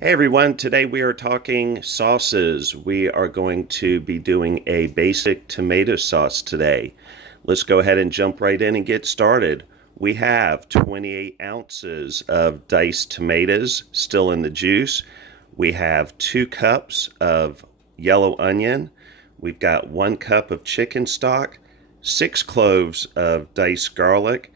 Hey everyone, today we are talking sauces. We are going to be doing a basic tomato sauce today. Let's go ahead and jump right in and get started. We have 28 ounces of diced tomatoes still in the juice. We have 2 cups of yellow onion. We've got 1 cup of chicken stock, 6 cloves of diced garlic,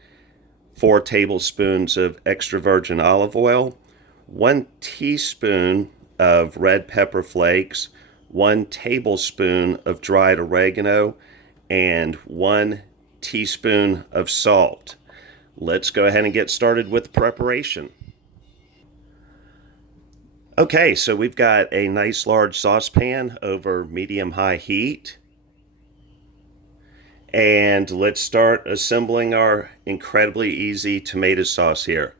4 tablespoons of extra virgin olive oil, 1 teaspoon of red pepper flakes, 1 tablespoon of dried oregano, and 1 teaspoon of salt. Let's go ahead and get started with the preparation. Okay, so we've got a nice large saucepan over medium-high heat. And let's start assembling our incredibly easy tomato sauce here.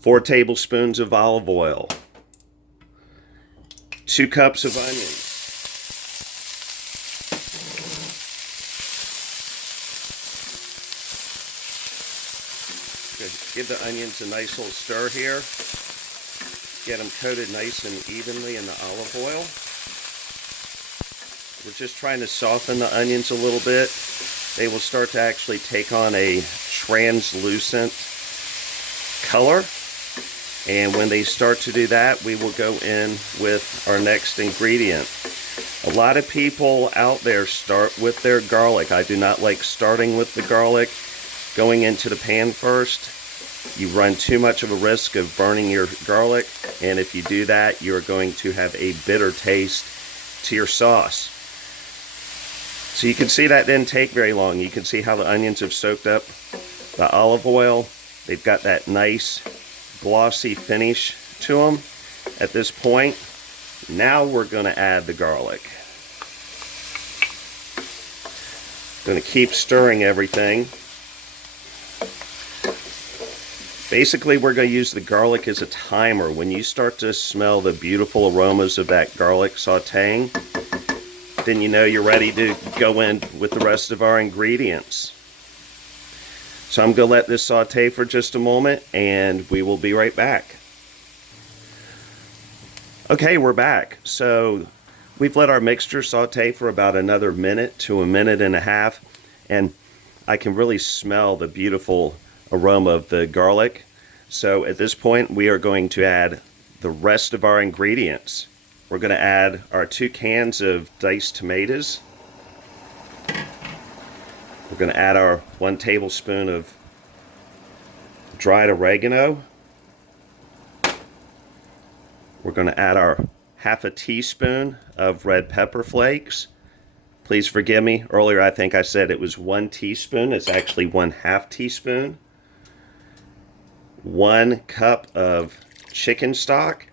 4 tablespoons of olive oil, 2 cups of onions, give the onions a nice little stir here. Get them coated nice and evenly in the olive oil. We're just trying to soften the onions a little bit. They will start to actually take on a translucent color. And when they start to do that, we will go in with our next ingredient. A lot of people out there start with their garlic. I do not like starting with the garlic. Going into the pan first, you run too much of a risk of burning your garlic. And if you do that, you're going to have a bitter taste to your sauce. So you can see that didn't take very long. You can see how the onions have soaked up the olive oil. They've got that nice glossy finish to them at this point. Now we're going to add the garlic. Going to keep stirring everything. Basically, we're going to use the garlic as a timer. When you start to smell the beautiful aromas of that garlic sauteing, then you know you're ready to go in with the rest of our ingredients. So I'm going to let this saute for just a moment and we will be right back. Okay, we're back. So we've let our mixture saute for about another minute to a minute and a half, and I can really smell the beautiful aroma of the garlic. So at this point we are going to add the rest of our ingredients. We're going to add our 2 cans of diced tomatoes. We're going to add our 1 tablespoon of dried oregano. We're going to add our half a teaspoon of red pepper flakes. Please forgive me. Earlier I think I said it was 1 teaspoon. It's actually 1/2 teaspoon. 1 cup of chicken stock.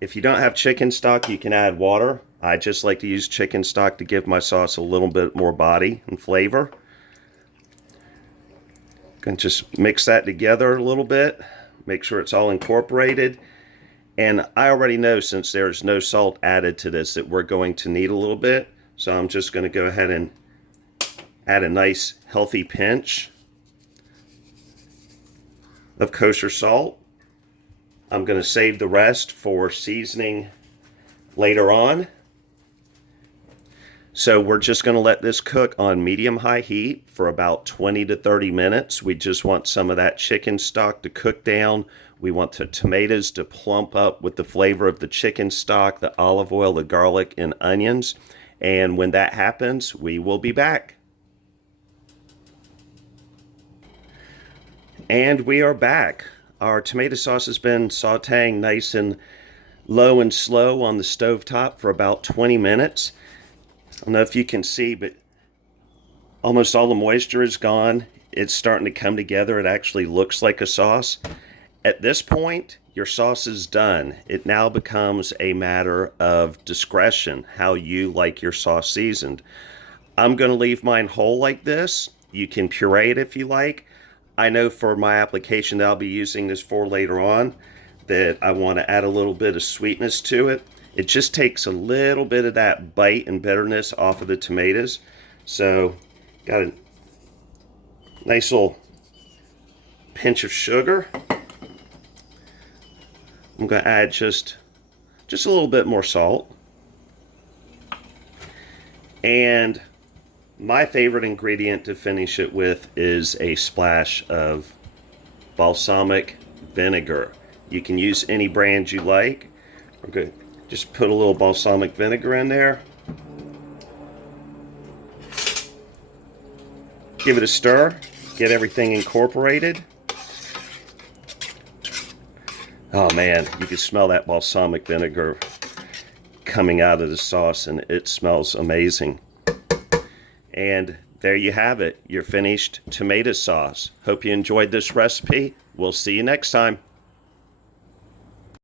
If you don't have chicken stock, you can add water. I just like to use chicken stock to give my sauce a little bit more body and flavor. Going to just mix that together a little bit. Make sure it's all incorporated. And I already know, since there's no salt added to this, that we're going to need a little bit. So I'm just going to go ahead and add a nice healthy pinch of kosher salt. I'm going to save the rest for seasoning later on. So we're just going to let this cook on medium-high heat for about 20 to 30 minutes. We just want some of that chicken stock to cook down. We want the tomatoes to plump up with the flavor of the chicken stock, the olive oil, the garlic, and onions. And when that happens, we will be back. And we are back. Our tomato sauce has been sauteing nice and low and slow on the stovetop for about 20 minutes. I don't know if you can see, but almost all the moisture is gone. It's starting to come together. It actually looks like a sauce. At this point, your sauce is done. It now becomes a matter of discretion, how you like your sauce seasoned. I'm going to leave mine whole like this. You can puree it if you like. I know for my application that I'll be using this for later on, that I want to add a little bit of sweetness to it. It just takes a little bit of that bite and bitterness off of the tomatoes. So, got a nice little pinch of sugar. I'm going to add just a little bit more salt. And my favorite ingredient to finish it with is a splash of balsamic vinegar. You can use any brand you like. We're good. Just put a little balsamic vinegar in there. Give it a stir. Get everything incorporated. Oh man, you can smell that balsamic vinegar coming out of the sauce, and it smells amazing. And there you have it, your finished tomato sauce. Hope you enjoyed this recipe. We'll see you next time.